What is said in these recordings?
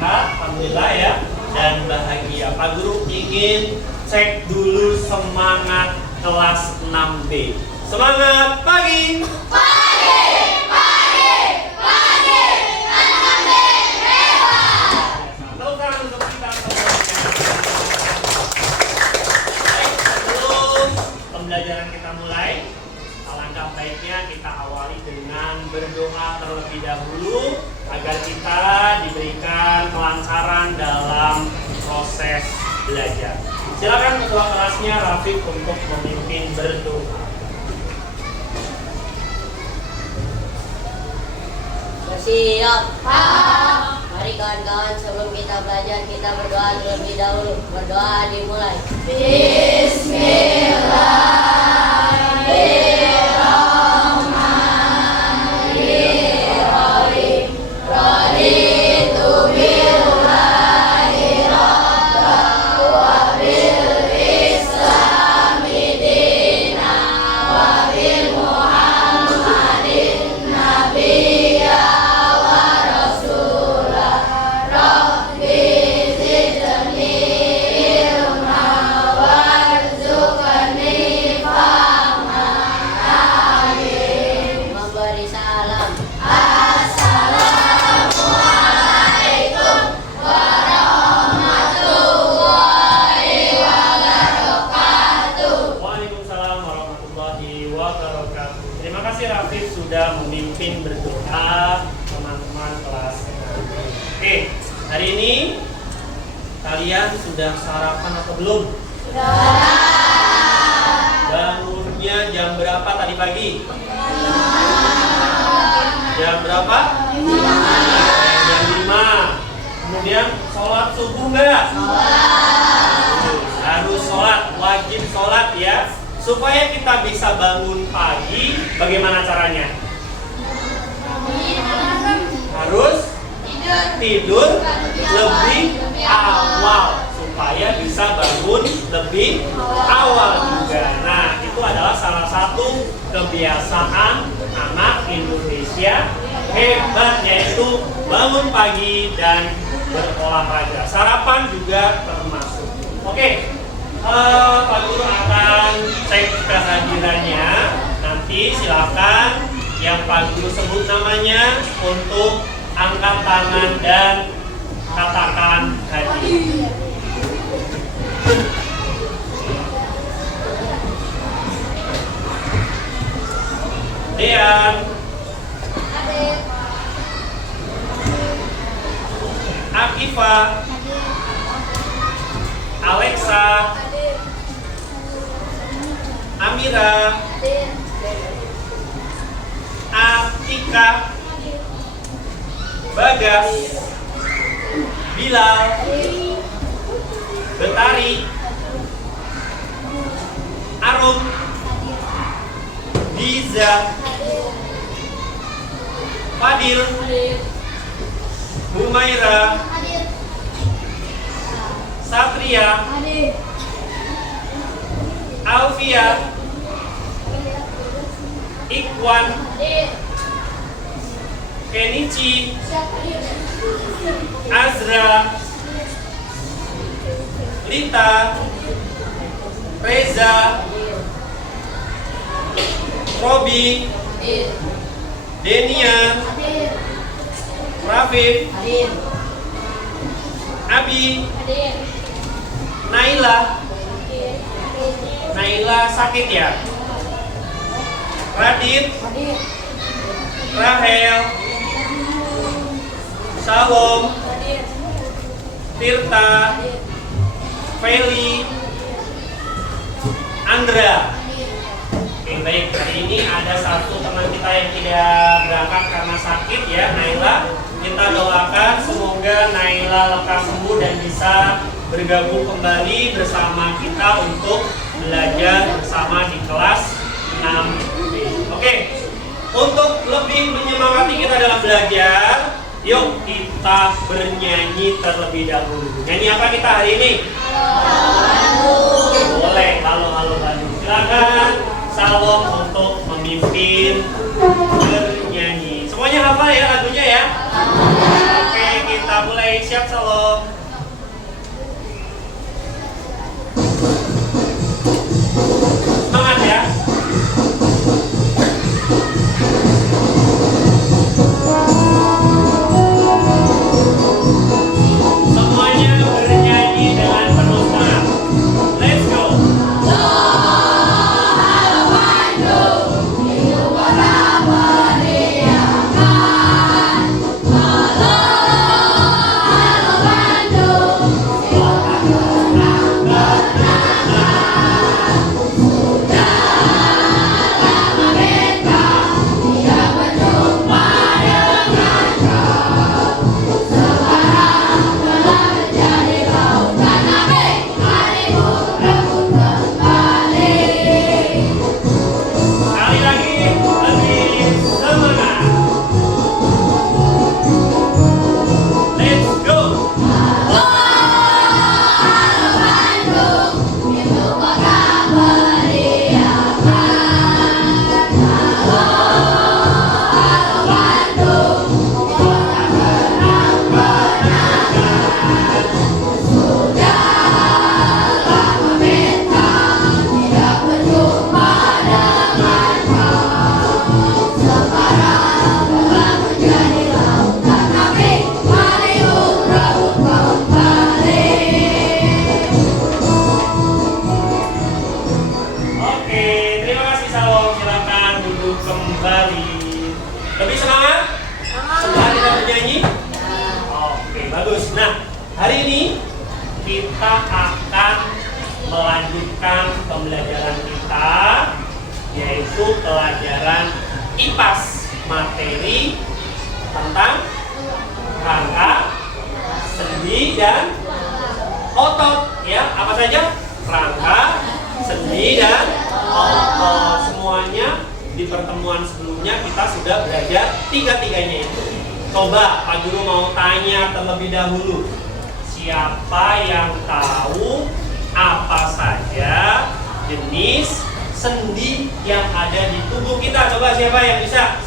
sehat, alhamdulillah ya, dan bahagia. Pak Guru ingin cek dulu semangat kelas 6B. Semangat pagi! Pagi, pagi, pagi, anak-anak hebat. Tepuk tangan untuk kita semuanya. Baik, sebelum pembelajaran kita mulai, alangkah baiknya kita awali dengan berdoa terlebih dahulu agar kita diberikan kelancaran dalam proses belajar. Silakan ketua kelasnya Rafiq untuk memimpin berdoa. Bersiap. Mari kawan-kawan, sebelum kita belajar kita berdoa terlebih dahulu. Berdoa dimulai. Bismillahirrahmanirrahim. Raditu billahi rabban wa bil islami dinan wa bil muhammadin nabiyya wa rasulah. Rabbi zidni ilma warzuqni fahma. Amin. Memberi salam. Assalamualaikum warahmatullahi wabarakatuh. Waalaikumsalam warahmatullahi wabarakatuh. Terima kasih Rafiq sudah memimpin berdoa teman-teman kelas 6. Oke, hari ini kalian sudah sarapan atau belum? Bangunnya jam berapa tadi pagi? Jam berapa? Jam 5. Kemudian sholat subuh nggak? Harus sholat, wajib sholat ya. Supaya kita bisa bangun pagi, bagaimana caranya? Harus tidur lebih awal supaya bisa bangun lebih awal juga. Nah, itu adalah salah satu kebiasaan anak Indonesia hebat, yaitu bangun pagi dan berolahraga. Sarapan juga termasuk. Oke, Pak Guru akan cek kehadirannya. Nanti silakan yang Pak Guru sebut namanya untuk angkat tangan dan katakan hadir. Dean, Akifa, Alexa, Amira, Atika, Bagas, Bilal, Betari, Arum, Diza, Fadil, Humaira, Satria, Alfia, Ikwan, Kenichi, Azra, Lita, Reza, Robi, Denian, Rafiq, Abi, Naila. Naila sakit ya? Radit, Rahel, Salom, Tirta, Feli, Andra. Oke, baik, hari ini ada satu teman kita yang tidak berangkat karena sakit ya, Naila. Kita doakan semoga Naila lekas sembuh dan bisa bergabung kembali bersama kita untuk belajar bersama di kelas 6B. Oke, untuk lebih menyemangati kita dalam belajar, yuk kita bernyanyi terlebih dahulu. Nyanyi apa kita hari ini? Boleh, halo Bandung. Silakan Salom untuk memimpin bernyanyi. Semuanya hafal ya lagunya ya? Oke, kita mulai baik, siap Salom. Semangat ya. Semuanya bernyanyi dengan penuh semangat. Let's go. Sekali lagi, lebih semangat. Let's go. Oke, terima kasih Salom. Silakan duduk kembali. Lebih semangat? Setelah kita bernyanyi? Oke, bagus. Nah, hari ini kita akan melanjutkan pembelajaran kita, yaitu pelajaran IPAS, materi tentang rangka, sendi, dan otot. Ya, apa saja? Rangka, sendi, dan otot. Semuanya di pertemuan sebelumnya kita sudah belajar tiga-tiganya itu. Coba Pak Guru mau tanya terlebih dahulu, siapa yang tahu apa saja jenis sendi yang ada di tubuh kita? Coba siapa yang bisa?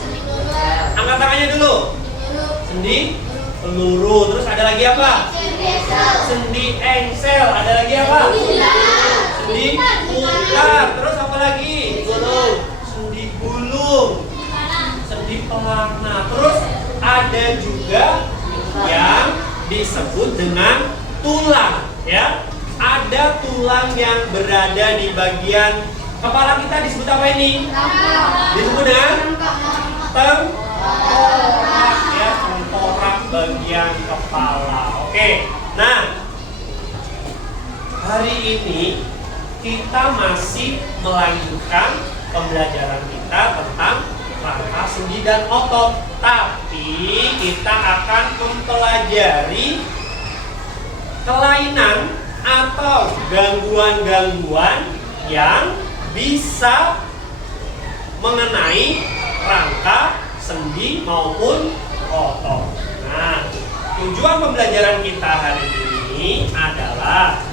Angkat tangannya dulu. Sendi peluru. Terus ada lagi apa? Sendi engsel. Ada lagi apa? Sendi ular. Terus apa lagi? Sendi gulung. Sendi pelana. Terus ada juga yang disebut dengan tulang, ya. Ada tulang yang berada di bagian kepala kita, disebut apa ini? Disebut dengan tengkorak, ya, tengkorak bagian kepala. Oke. Nah, hari ini kita masih melanjutkan pembelajaran kita tentang rangka, sendi, dan otot. Tapi kita akan mempelajari kelainan atau gangguan-gangguan yang bisa mengenai rangka, sendi, maupun otot. Nah, tujuan pembelajaran kita hari ini adalah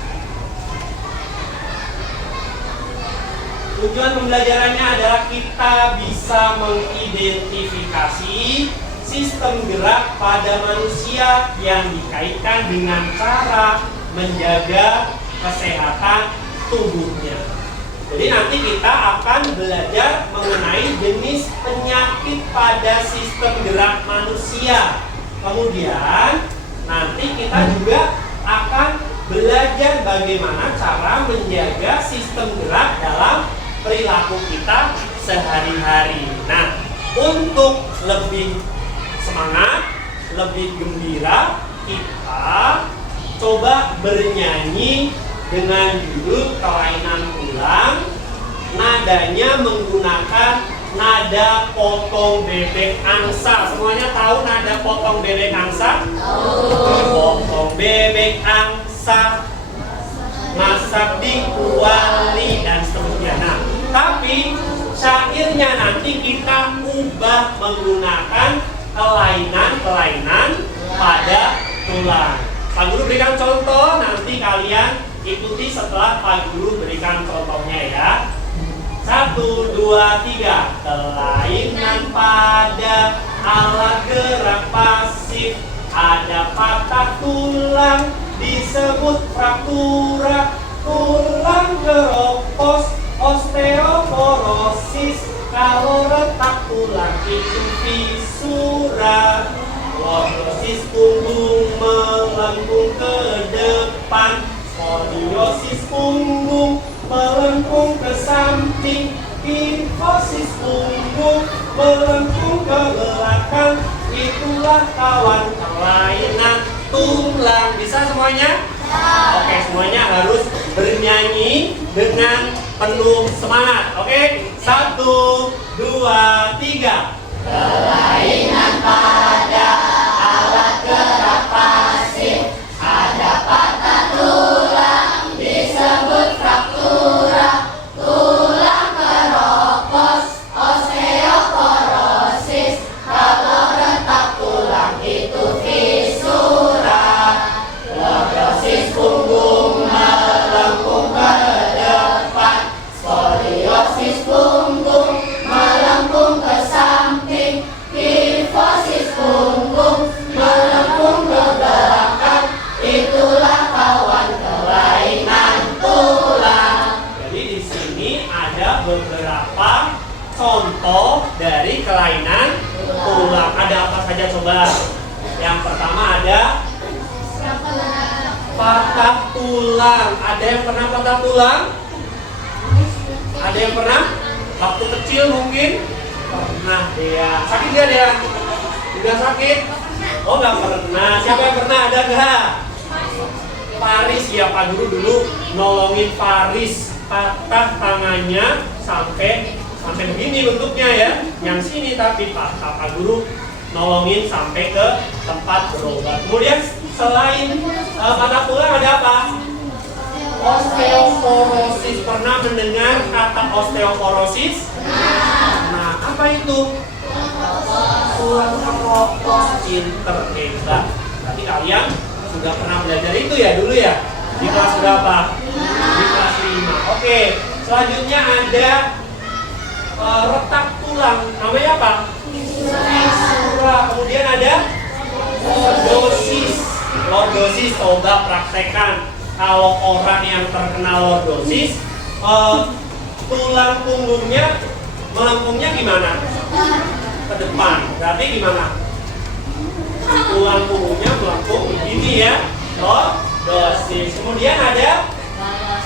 tujuan pembelajarannya adalah kita bisa mengidentifikasi sistem gerak pada manusia yang dikaitkan dengan cara menjaga kesehatan tubuhnya. Jadi nanti kita akan belajar mengenai jenis penyakit pada sistem gerak manusia. Kemudian nanti kita juga akan belajar bagaimana cara menjaga sistem gerak dalam perilaku kita sehari-hari. Nah, untuk lebih semangat, lebih gembira, kita coba bernyanyi dengan judul Kelainan Tulang. Nadanya menggunakan nada potong bebek angsa. Semuanya tahu nada potong bebek angsa? Potong bebek angsa, masak di kuali, dan seterusnya. Nah, tapi syairnya nanti kita ubah menggunakan kelainan-kelainan pada tulang. Pak Guru berikan contoh, nanti kalian ikuti setelah Pak Guru berikan contohnya ya. 1, 2, 3. Kelainan pada alat gerak pasif Ada patah tulang disebut fraktura. Tulang keropos osteoporosis. Kalau retak tulang itu fisura. Lordosis punggung melengkung ke depan. Skoliosis punggung melengkung ke samping. Kifosis punggung melengkung ke belakang. Itulah kawan kelainan tulang. Bisa semuanya? Oke, semuanya harus bernyanyi dengan penuh semangat. Oke, 1, 2, 3. Kelainan pada alat gerak pasif. Ada patah tulang disebut fraktura. Tulang keropos osteoporosis. Kalau retak tulang itu fisura. Lordosis punggung melengkung ke depan. Skoliosis punggung melengkung ke samping. Kifosis punggung melengkung ke belakang. Itulah kawan kelainan tulang. Jadi di sini ada beberapa contoh dari kelainan tulang. Ada apa saja coba? Yang pertama ada patah tulang. Ada yang pernah patah tulang? Ada yang pernah? Waktu kecil mungkin? Pernah dia. Sakit nggak dia? Tidak sakit? Oh nggak pernah. Siapa yang pernah? Ada nggak? Faris ya, Pak Guru dulu nolongin Faris, patah tangannya sampai begini bentuknya ya. Yang sini tapi Pak Guru nolongin sampai ke tempat berobat. Kemudian selain patah tulang ada apa? Osteoporosis. Pernah mendengar kata osteoporosis? Nah, apa itu? Tulang keropos interhebat. Berarti kalian sudah pernah belajar itu ya dulu ya? Di kelas berapa? Di kelas 5. Oke, selanjutnya ada retak tulang. Namanya apa? Fisura. Kemudian ada lordosis. Lordosis, coba praktekkan. Kalau orang yang terkena lordosis, tulang punggungnya melengkungnya gimana? Ke depan. Berarti gimana? Tulang punggungnya melengkung begini ya. Lordosis. Kemudian ada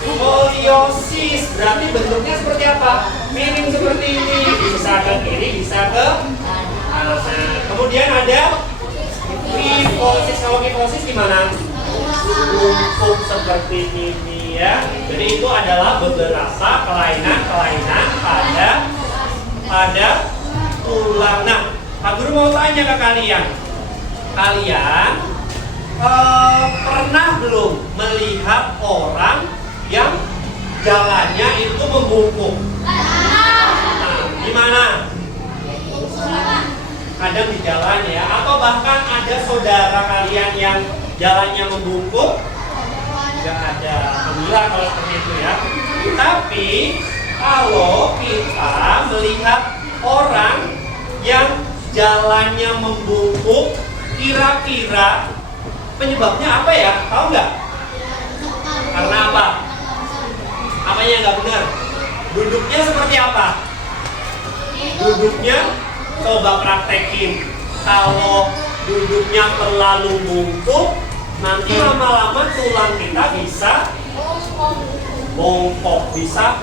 skoliosis. Berarti bentuknya seperti apa? Miring seperti ini. Bisa ke kiri, bisa ke kanan. Kemudian ada kifosis. Kalau kifosis gimana? Bungkuk seperti ini ya. Jadi itu adalah beberapa kelainan pada tulang. Nah, Pak Guru mau tanya ke kalian. Kalian pernah belum melihat orang yang jalannya itu membungkuk? Nah, gimana? Kadang di jalan ya, atau bahkan ada saudara kalian yang jalannya membungkuk? Gak ada. Alhamdulillah kalau seperti itu ya. Tapi kalau kita melihat orang yang jalannya membungkuk, kira-kira penyebabnya apa ya? Tahu nggak? Karena apa? Apanya nggak benar? Duduknya seperti apa? Duduknya coba praktekin. Kalau duduknya terlalu bungkuk, nanti lama-lama tulang kita bisa bongkok, bisa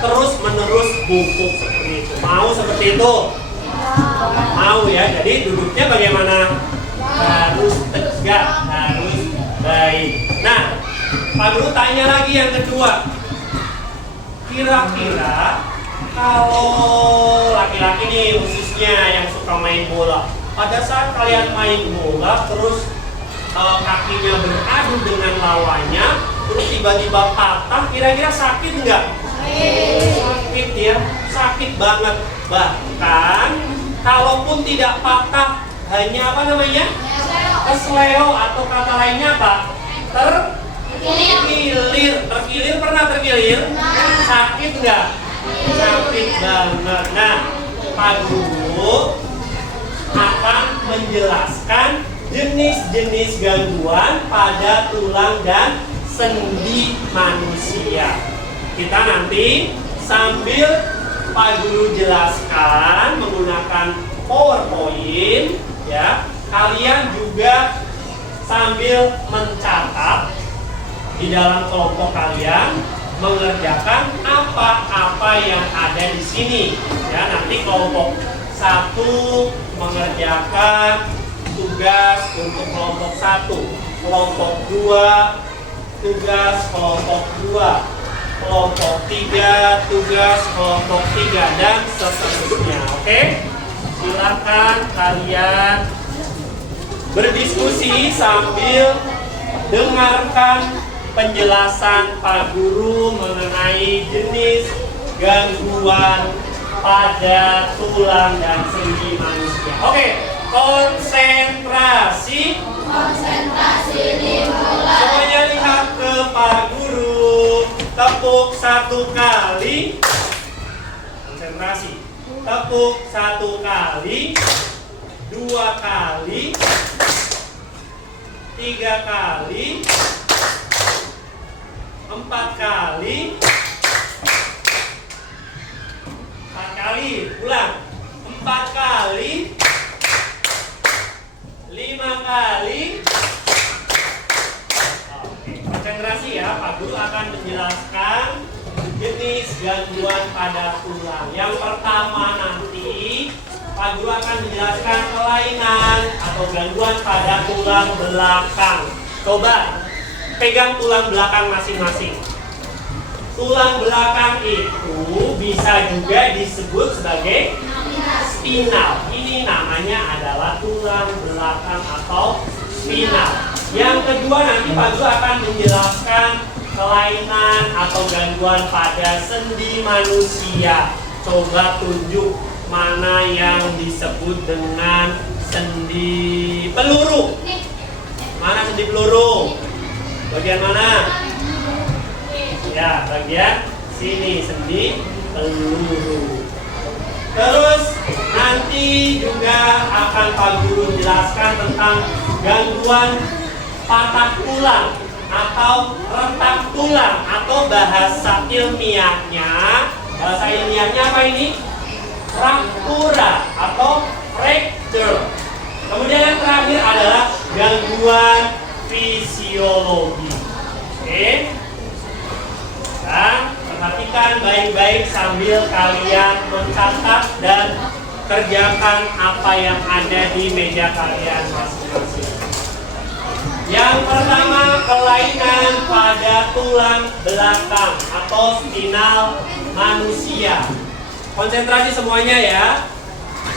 terus-menerus bungkuk seperti itu. Mau seperti itu? Mau ya. Jadi duduknya bagaimana? Harus tegak, harus baik. Nah, Pak Guru tanya lagi yang kedua. Kira-kira kalau laki-laki nih khususnya yang suka main bola, pada saat kalian main bola terus kakinya beradu dengan lawannya, terus tiba-tiba patah, kira-kira sakit nggak? Sakit ya, sakit banget. Bahkan kalaupun tidak patah, hanya apa namanya? Kesleo atau kata lainnya apa? Terkilir. Terkilir, pernah terkilir? Sakit nggak? Sakit banget. Nah, Pak Guru akan menjelaskan jenis-jenis gangguan pada tulang dan sendi manusia. Kita nanti sambil Pak Guru jelaskan menggunakan PowerPoint ya. Kalian juga sambil mencatat di dalam kelompok kalian mengerjakan apa-apa yang ada di sini. Ya, nanti kelompok 1 mengerjakan tugas untuk kelompok 1, kelompok 2 tugas kelompok 2, kelompok 3 tugas kelompok 3 dan seterusnya. Oke? Silakan kalian berdiskusi sambil dengarkan penjelasan Pak Guru mengenai jenis gangguan pada tulang dan sendi manusia. Oke, konsentrasi. Konsentrasi dimulai. Semuanya lihat ke Pak Guru. Tepuk 1 kali. Konsentrasi. Tepuk 1 kali. 2 kali. 3 kali. 4 kali. 4 kali. Ulang. 4 kali. 5 kali. Oke, konsentrasi ya. Pak Guru akan menjelaskan jenis gangguan pada tulang. Yang pertama nanti Pak Guru akan menjelaskan kelainan atau gangguan pada tulang belakang. Coba pegang tulang belakang masing-masing. Tulang belakang itu bisa juga disebut sebagai spinal. Ini namanya adalah tulang belakang atau spinal. Yang kedua nanti Pak Guru akan menjelaskan kelainan atau gangguan pada sendi manusia. Coba tunjuk mana yang disebut dengan sendi peluru. Mana sendi peluru? Bagian mana? Ya, bagian sini sendi peluru. Terus nanti juga akan Pak Guru jelaskan tentang gangguan patah tulang atau retak tulang atau bahasa ilmiahnya apa ini? Fraktura atau fracture. Kemudian yang terakhir adalah gangguan fisiologi. Oke. Dan perhatikan baik-baik sambil kalian mencatat dan kerjakan apa yang ada di meja kalian masing-masing. Yang pertama, kelainan pada tulang belakang atau spinal manusia. Konsentrasi semuanya ya.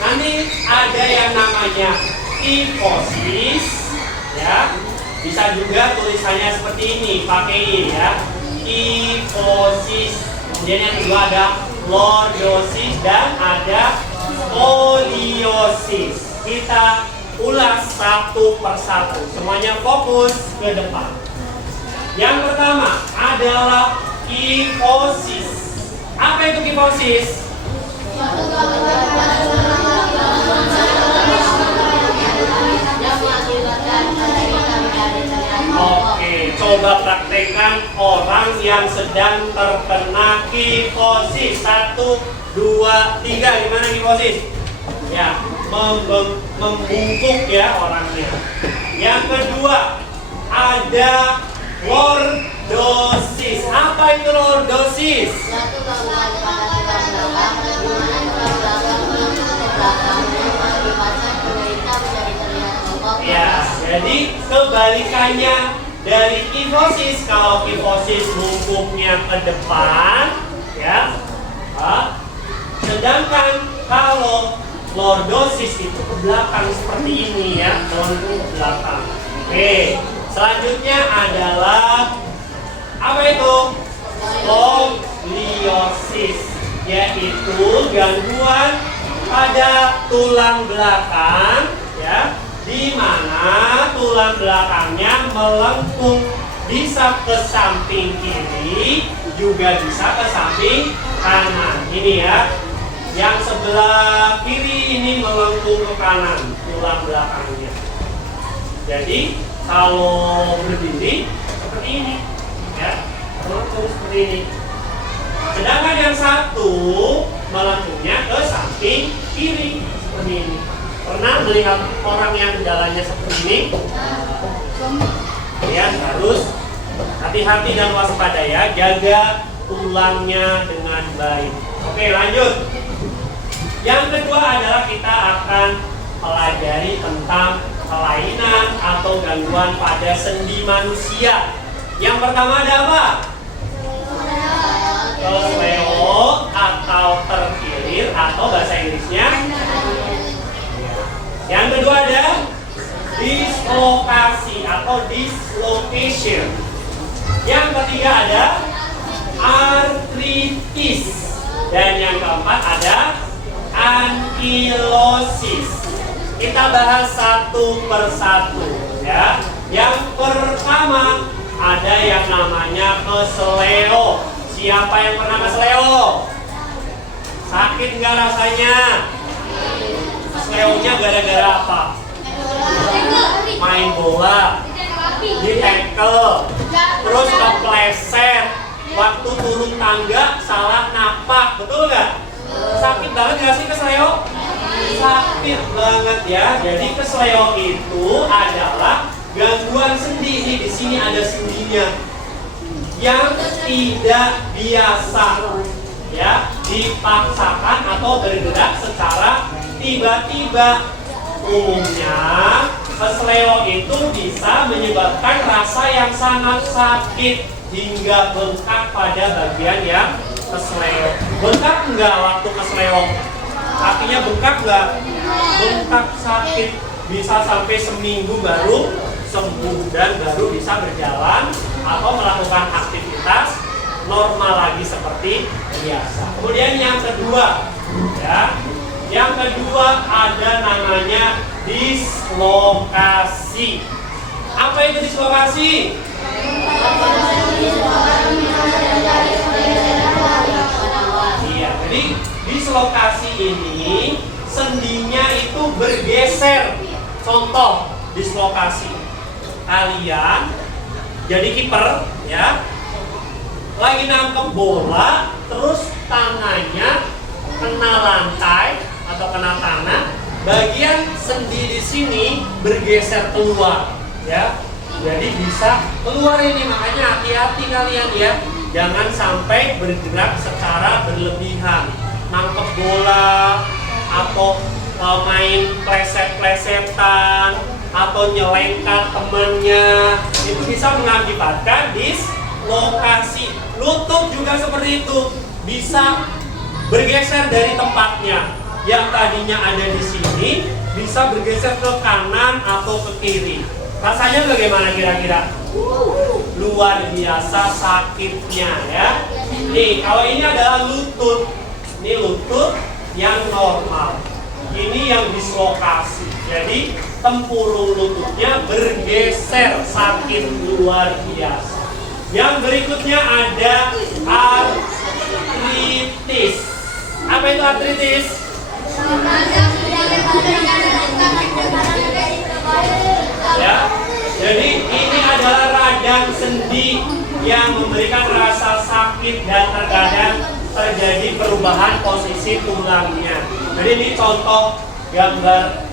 Nanti ada yang namanya kyphosis ya. Bisa juga tulisannya seperti ini, pakai I ya. Kyphosis. Kemudian yang kedua ada lordosis dan ada scoliosis. Kita ulas satu persatu. Semuanya fokus ke depan. Yang pertama adalah kyphosis. Apa itu kyphosis? Oke, coba praktekkan orang yang sedang terkena kyphosis. 1, 2, 3. Gimana kyphosis? Ya, membungkuk ya orangnya. Yang kedua ada lordosis. Apa itu lordosis? Ya, jadi kebalikannya dari kyphosis. Kalau kyphosis bungkuknya ke depan, ya. Sedangkan kalau lordosis itu ke belakang seperti ini ya, melengkung ke belakang. Oke, selanjutnya adalah apa itu? Scoliosis, yaitu gangguan pada tulang belakang ya, di mana tulang belakangnya melengkung, bisa ke samping kiri, juga bisa ke samping kanan. Ini ya. Yang sebelah kiri ini melengkung ke kanan tulang belakangnya. Jadi kalau berdiri seperti ini, ya, melengkung seperti ini. Sedangkan yang satu melengkungnya ke samping kiri seperti ini. Pernah melihat orang yang jalannya seperti ini? Kalian harus hati-hati dan waspada ya, jaga tulangnya dengan baik. Oke, lanjut. Yang kedua adalah kita akan pelajari tentang kelainan atau gangguan pada sendi manusia. Yang pertama ada apa? Kesleo atau terkilir atau bahasa Inggrisnya. Yang kedua ada dislokasi atau dislocation. Yang ketiga ada artritis. Dan yang keempat ada ankilosis. Kita bahas satu persatu ya. Yang pertama ada yang namanya kesleo. Siapa yang pernah kesleo? Sakit nggak rasanya? Kesleonya gara-gara apa? Main bola, ditekel, terus kepleset, waktu turun tangga salah napak, betul nggak? Sakit banget nggak sih kesleo? Sakit banget ya. Jadi kesleo itu adalah gangguan sendi. Di sini ada sendinya yang tidak biasa, ya, dipaksakan atau bergerak secara tiba-tiba. Umumnya kesleo itu bisa menyebabkan rasa yang sangat sakit hingga bengkak pada bagian yang kesleo. Bengkak enggak waktu kesleo? Kakinya bengkak enggak? Bengkak, sakit, bisa sampai seminggu baru sembuh dan baru bisa berjalan atau melakukan aktivitas normal lagi seperti biasa. Kemudian yang kedua, ya, yang kedua ada namanya dislokasi. Apa itu dislokasi? Iya, jadi dislokasi ini sendinya itu bergeser. Contoh dislokasi. Kalian jadi kiper, ya, lagi nangkep bola, terus tangannya kena lantai atau kena tanah, bagian sendi di sini bergeser keluar, ya. Jadi bisa keluar ini, makanya hati-hati kalian ya, jangan sampai bergerak secara berlebihan, nangkep bola atau main pleset-plesetan atau nyelengkat temannya, itu bisa mengakibatkan dislokasi. Lutut juga seperti itu, bisa bergeser dari tempatnya. Yang tadinya ada di sini bisa bergeser ke kanan atau ke kiri. Rasanya bagaimana kira-kira? Luar biasa sakitnya ya. Nih, kalau ini adalah lutut. Ini lutut yang normal. Ini yang dislokasi. Jadi tempurung lututnya bergeser, sakit luar biasa. Yang berikutnya ada artritis. Apa itu artritis? Ya, jadi ini adalah radang sendi yang memberikan rasa sakit dan terkadang terjadi perubahan posisi tulangnya. Jadi ini contoh gambar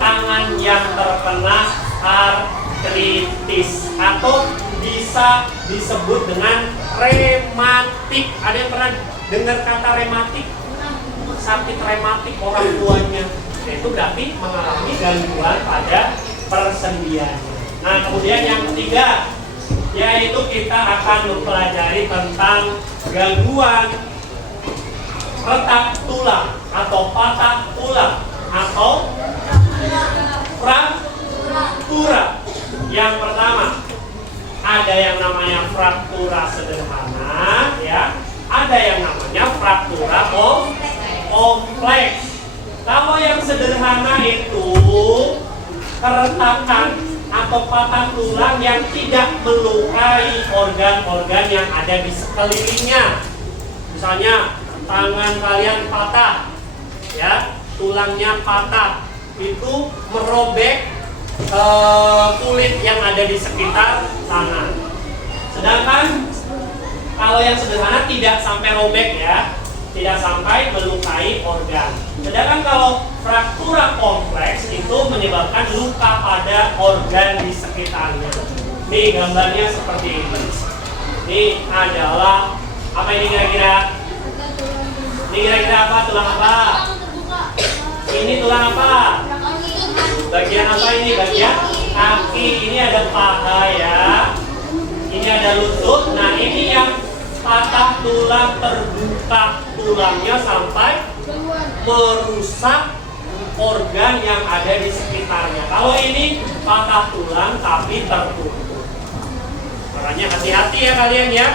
tangan yang terkena artritis atau bisa disebut dengan rematik. Ada yang pernah dengar kata rematik? Sakit rematik orang tuanya, itu berarti mengalami gangguan pada persendiannya. Nah, kemudian yang ketiga, yaitu kita akan mempelajari tentang gangguan retak tulang atau patah tulang atau fraktura. Yang pertama, ada yang namanya fraktura sederhana, ya. Ada yang namanya fraktura kompleks. Kalau yang sederhana itu keretakan atau patah tulang yang tidak melukai organ-organ yang ada di sekelilingnya. Misalnya tangan kalian patah, ya, tulangnya patah, itu merobek kulit yang ada di sekitar tangan. Sedangkan kalau yang sederhana tidak sampai robek ya, tidak sampai melukai organ. Sedangkan kalau fraktura kompleks itu menyebabkan luka pada organ di sekitarnya. Nih gambarnya seperti ini. Ini adalah apa ini kira-kira? Ini kira-kira apa? Tulang apa? Ini tulang apa? Bagian apa ini? Bagian kaki. Ini ada paha ya. Ini ada lutut. Nah ini yang patah tulang, terbuka tulangnya sampai merusak organ yang ada di sekitarnya. Kalau ini patah tulang tapi tertutup. Makanya hati-hati ya kalian ya.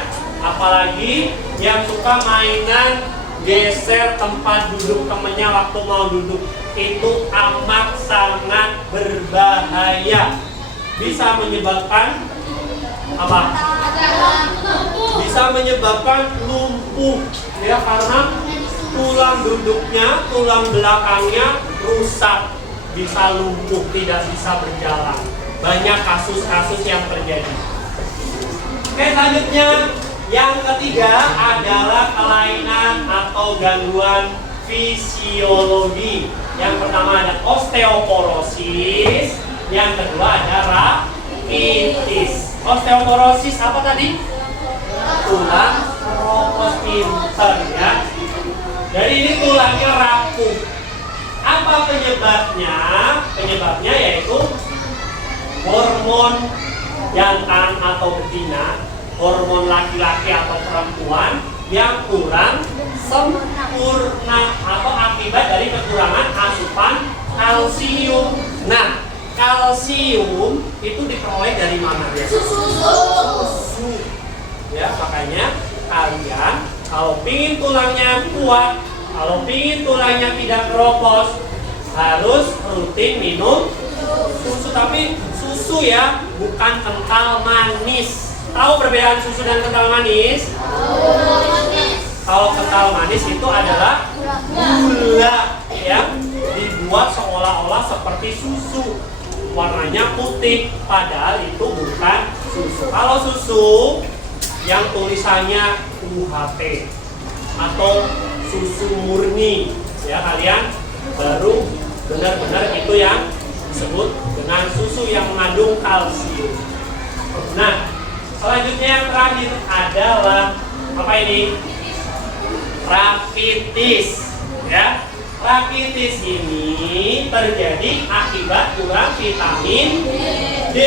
Apalagi yang suka mainan geser tempat duduk temennya waktu mau duduk, itu amat sangat berbahaya. Bisa menyebabkan apa? Bisa menyebabkan lumpuh ya, karena tulang duduknya, tulang belakangnya rusak, bisa lumpuh, tidak bisa berjalan. Banyak kasus-kasus yang terjadi. Oke, selanjutnya yang ketiga adalah kelainan atau gangguan fisiologi. Yang pertama ada osteoporosis, yang kedua ada rakitis. Osteoporosis apa tadi? Tulang keropos, pinter ya. Jadi ini tulangnya rapuh. Apa penyebabnya? Penyebabnya yaitu hormon jantan atau betina, hormon laki-laki atau perempuan yang kurang sempurna atau akibat dari kekurangan asupan kalsium. Nah, kalsium itu diperoleh dari mana ya? Susu. Ya, makanya kalian kalau pingin tulangnya kuat, kalau pingin tulangnya tidak keropos, harus rutin minum susu. Tapi susu ya, bukan kental manis. Tahu perbedaan susu dan kental manis? Kalau kental manis itu adalah gula yang dibuat seolah-olah seperti susu. Warnanya putih, padahal itu bukan susu. Kalau susu yang tulisannya UHT atau susu murni, ya kalian baru benar-benar itu yang disebut dengan susu yang mengandung kalsium. Nah, selanjutnya yang terakhir adalah apa ini? Rakitis, ya. Rakitis ini terjadi akibat kurang vitamin D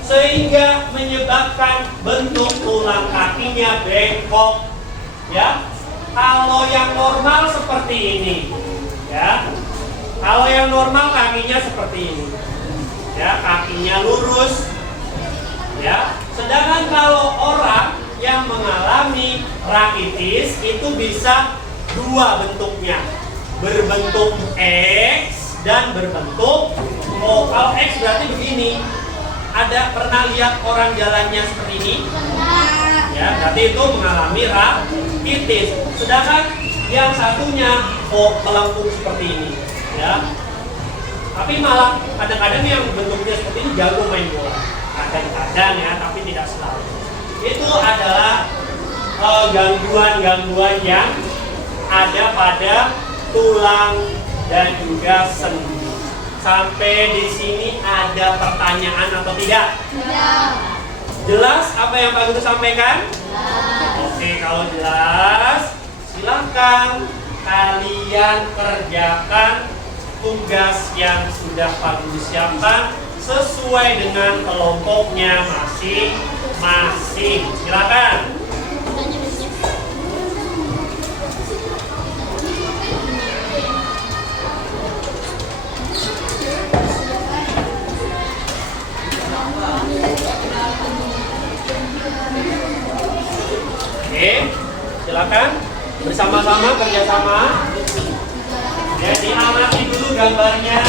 sehingga menyebabkan bentuk tulang kakinya bengkok. Ya, kalau yang normal seperti ini, ya. Kalau yang normal kakinya seperti ini, ya, kakinya lurus, ya. Sedangkan kalau orang yang mengalami rakitis itu bisa dua bentuknya, berbentuk X dan berbentuk O. Kalau X berarti begini. Ada pernah lihat orang jalannya seperti ini? Ya, berarti itu mengalami rakitis. Sedangkan yang satunya O, melengkung seperti ini, ya. Tapi malah kadang-kadang yang bentuknya seperti ini jago main bola. Kadang-kadang ya, tapi tidak selalu. Itu adalah gangguan-gangguan yang ada pada tulang dan juga sendi. Sampai di sini ada pertanyaan atau tidak? Tidak. Jelas apa yang Pak Guru sampaikan? Jelas. Oke, kalau jelas, silakan kalian kerjakan tugas yang sudah Pak Guru siapkan sesuai dengan kelompoknya masing-masing. Silakan. Oke, silakan bersama-sama kerjasama. Ya, diamati dulu gambarnya.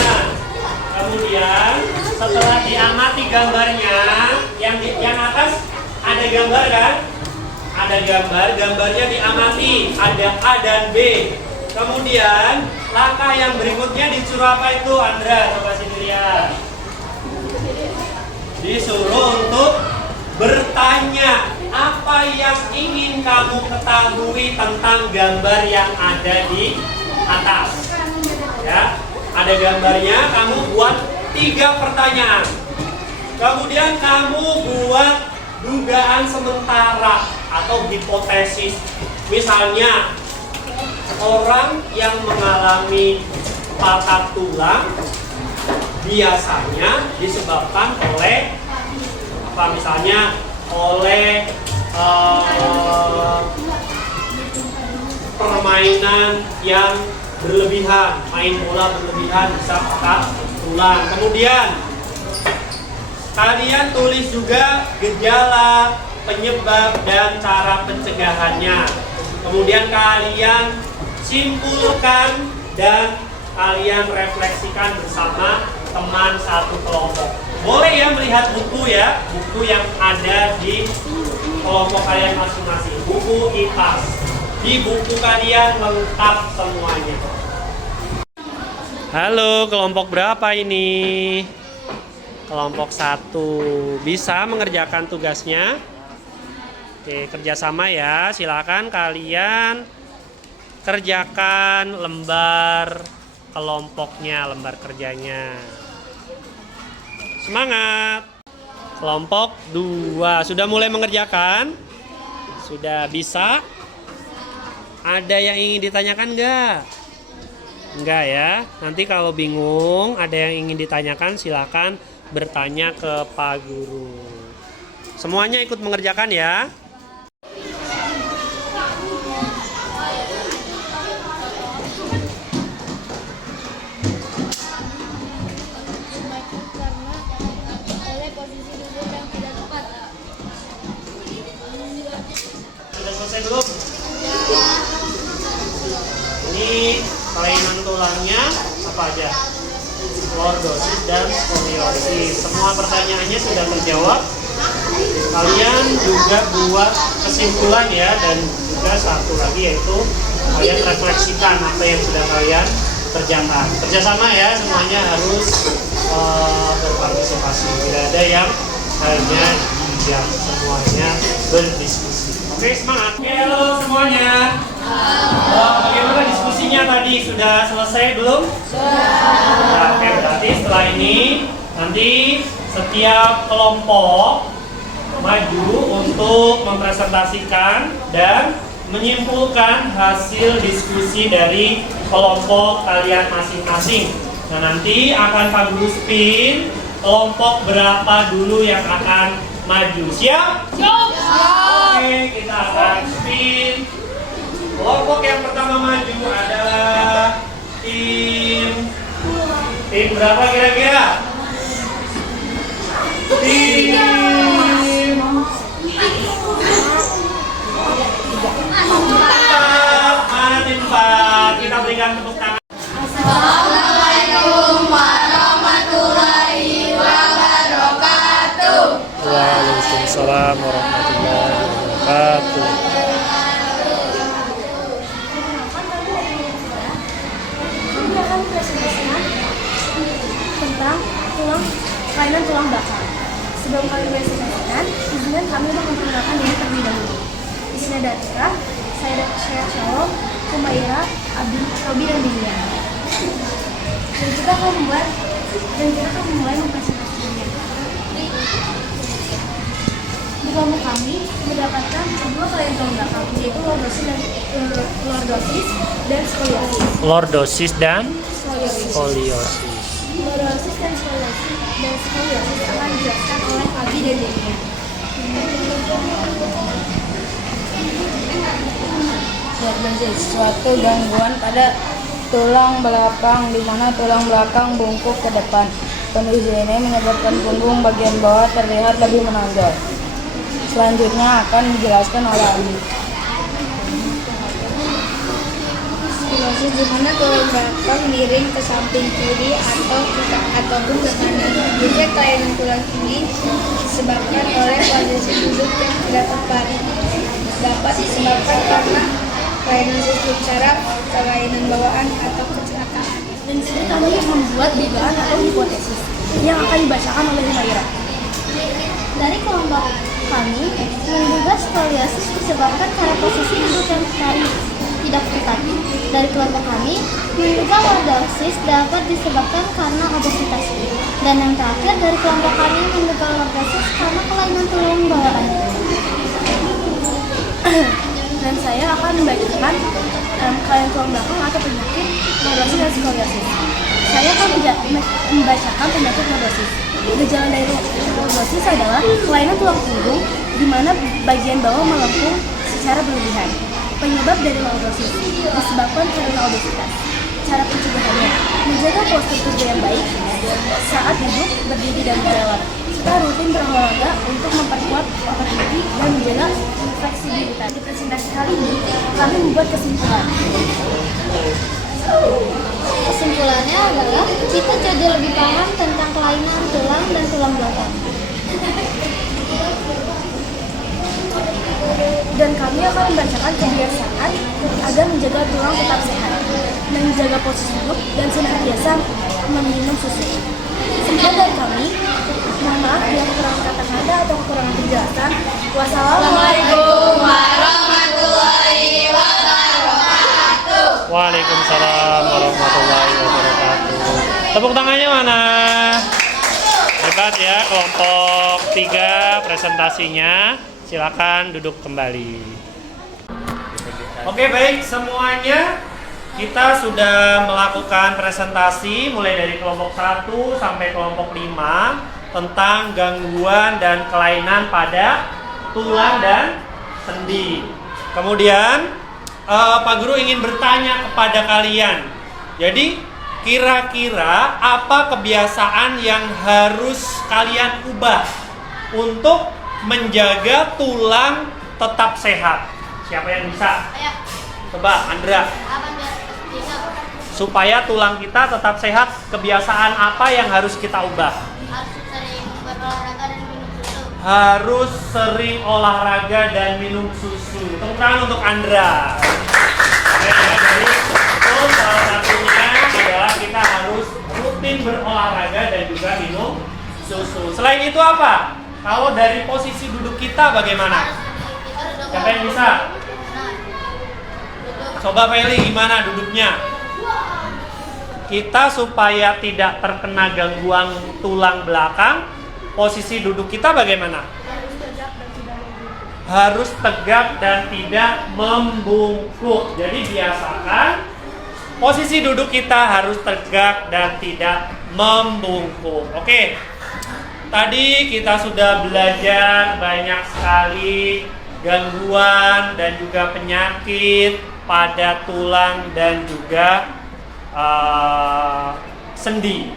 Kemudian setelah diamati gambarnya, yang atas ada gambar kan? Ada gambar, gambarnya diamati. Ada A dan B. Kemudian langkah yang berikutnya disuruh apa itu, Andra? Coba sini lihat. Disuruh untuk bertanya apa yang ingin kamu ketahui tentang gambar yang ada di atas. Ya, ada gambarnya, kamu buat 3 pertanyaan. Kemudian kamu buat dugaan sementara atau hipotesis. Misalnya, orang yang mengalami patah tulang biasanya disebabkan oleh apa, misalnya oleh permainan yang berlebihan, main bola berlebihan bisa patah tulang. Kemudian kalian tulis juga gejala, penyebab, dan cara pencegahannya. Kemudian kalian simpulkan dan kalian refleksikan bersama teman satu kelompok. Boleh ya melihat buku ya, buku yang ada di kelompok kalian masing-masing. Buku IPAS. Di buku kalian lengkap semuanya. Halo, kelompok berapa ini? Kelompok 1. Bisa mengerjakan tugasnya? Oke, kerjasama ya. Silakan kalian kerjakan lembar kelompoknya, lembar kerjanya. Semangat. Kelompok 2 sudah mulai mengerjakan? Sudah bisa? Ada yang ingin ditanyakan enggak? Enggak ya. Nanti kalau bingung, ada yang ingin ditanyakan, silakan bertanya ke Pak Guru. Semuanya ikut mengerjakan ya. Sudah selesai belum? Ini kelainan tulangnya apa aja? Lordosis dan skoliosis. Semua pertanyaannya sudah terjawab. Kalian juga buat kesimpulan ya, dan juga satu lagi yaitu kalian refleksikan apa yang sudah kalian kerjakan. Kerjasama ya, semuanya harus berpartisipasi. Tidak ada yang hanya diam, semuanya berdiskusi. Oke, semangat. Oke, halo semuanya. Bagaimana diskusinya tadi? Sudah selesai belum? Sudah. Oke, berarti setelah ini nanti setiap kelompok maju untuk mempresentasikan dan menyimpulkan hasil diskusi dari kelompok kalian masing-masing. Nah, nanti akan Pak Guru spin kelompok berapa dulu yang akan maju. Siap? Siap. Oke, kita akan spin. Kelompok yang pertama maju adalah tim berapa kira-kira? Tim 4. Mana tim 4? Kita berikan tepuk tangan. Assalamualaikum warahmatullahi wabarakatuh. Waalaikumsalam warahmatullahi wabarakatuh. Kami akan presentasikan tentang kelainan tulang belakang. Sebelum kami presentasikan, izinkan kami untuk memperkenalkan diri terlebih dahulu. Di sini ada Atika, saya Shalom, Kumaira, Abi, Robi, dan Dinia. Dan kita akan memulai mempresentasikannya. Di kelompok kami mendapatkan kedua kelainan tulang belakang, yaitu lordosis dan skoliosis. Lordosis dan Skoliosis. skoliosis. Lordosis dan skoliosis akan dijelaskan oleh Abi dan Denia. Lordosis, suatu gangguan pada tulang belakang di mana tulang belakang bungkuk ke depan. Kondisi ini menyebabkan punggung bagian bawah terlihat lebih menonjol. Selanjutnya akan dijelaskan oleh Abi. Skoliosis di mana tulang belakang miring ke samping kiri ataupun ke kanan. Biasanya kelainan tulang ini disebabkan oleh posisi duduk yang tidak tepat. Dapat disebabkan karena kelainan sistem saraf, kelainan bawaan, atau kecelakaan. Dan di sini kami membuat dugaan atau hipotesis yang akan dibacakan oleh Humaira. Dari kelompok kami menduga skoliosis disebabkan karena posisi duduk yang tidak tepat. Dari kelompok kami menduga lordosis dapat disebabkan karena obesitas. Dan yang terakhir dari kelompok kami menduga lordosis karena kelainan tulang bawaan. Dan saya akan membacakan kelainan tulang belakang atau penyakit lordosis dan skoliosis. Saya akan membacakan penyakit lordosis. Gejala dari lordosis adalah kelainan tulang punggung di mana bagian bawah melengkung secara berlebihan. Penyebab dari lordosis disebabkan karena obesitas. Cara pencegahannya: menjaga postur tubuh yang baik saat duduk, berdiri, dan berjalan, serta rutin berolahraga untuk memperkuat otot gigi dan menjaga fleksibilitas. Di presentasi kali ini, kami membuat kesimpulan. Kesimpulannya adalah kita jadi lebih paham tentang kelainan tulang dan tulang belakang. Dan kami akan membacakan kebiasaan agar menjaga tulang tetap sehat, menjaga posisi duduk, dan senantiasa meminum susu. Sekian dari kami. Mohon maaf bila kekurangan kata-kata atau kekurangan penjelasan. Wassalamualaikum warahmatullahi wabarakatuh. Waalaikumsalam warahmatullahi wabarakatuh. Tepuk tangannya mana? Hebat ya, kelompok 3 presentasinya. Silakan duduk kembali. Oke, baik semuanya. Kita sudah melakukan presentasi mulai dari kelompok 1 sampai kelompok 5 tentang gangguan dan kelainan pada tulang dan sendi. Kemudian Pak Guru ingin bertanya kepada kalian. Jadi kira-kira apa kebiasaan yang harus kalian ubah untuk menjaga tulang tetap sehat? Siapa yang bisa? Coba Andra. Supaya tulang kita tetap sehat, kebiasaan apa yang harus kita ubah? Harus sering olahraga dan minum susu. Tepuk tangan untuk Andra. Jadi itu salah satunya adalah kita harus rutin berolahraga dan juga minum susu. Selain itu apa? Kalau dari posisi duduk kita bagaimana? Siapa yang bisa? Coba Feli, gimana duduknya? Kita supaya tidak terkena gangguan tulang belakang, posisi duduk kita bagaimana? Harus tegak dan tidak membungkuk. Jadi biasakan posisi duduk kita harus tegak dan tidak membungkuk. Oke. Tadi kita sudah belajar banyak sekali gangguan dan juga penyakit pada tulang dan juga sendi.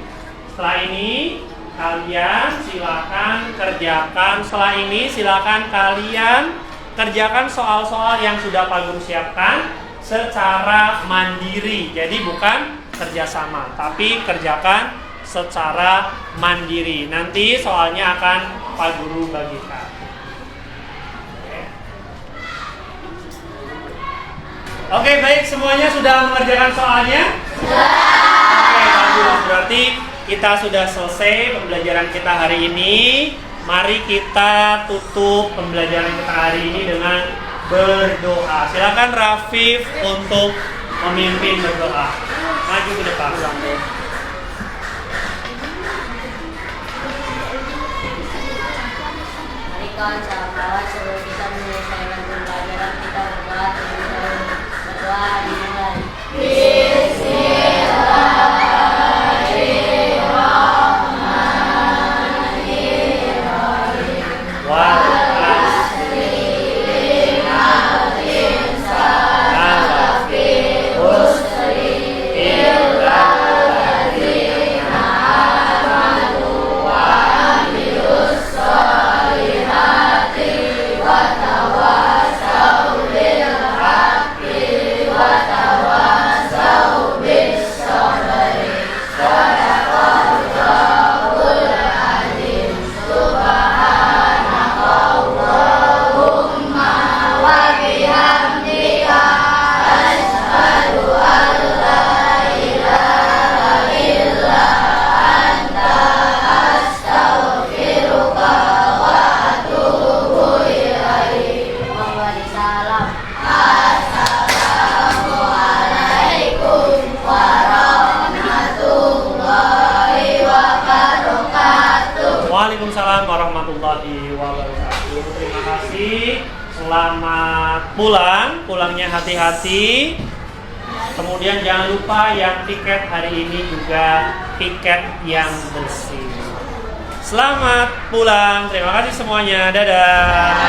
Setelah ini kalian silakan kerjakan. Setelah ini silakan kalian kerjakan soal-soal yang sudah Pak Guru siapkan secara mandiri. Jadi bukan kerjasama, tapi kerjakan secara mandiri. Nanti soalnya akan Pak Guru bagikan. Oke, baik, semuanya sudah mengerjakan soalnya? Oke, bagus. Berarti kita sudah selesai pembelajaran kita hari ini. Mari kita tutup pembelajaran kita hari ini dengan berdoa. Silakan Rafif untuk memimpin berdoa. Maju ke depan. Mari kawan sahabat, sebelum kita menyelesaikan pembelajaran kita berdoa terlebih dahulu. Berdoa dimulai. kasih. Selamat pulang, pulangnya hati-hati. Kemudian jangan lupa yang tiket hari ini juga tiket yang bersih. Selamat pulang, terima kasih semuanya, dadah.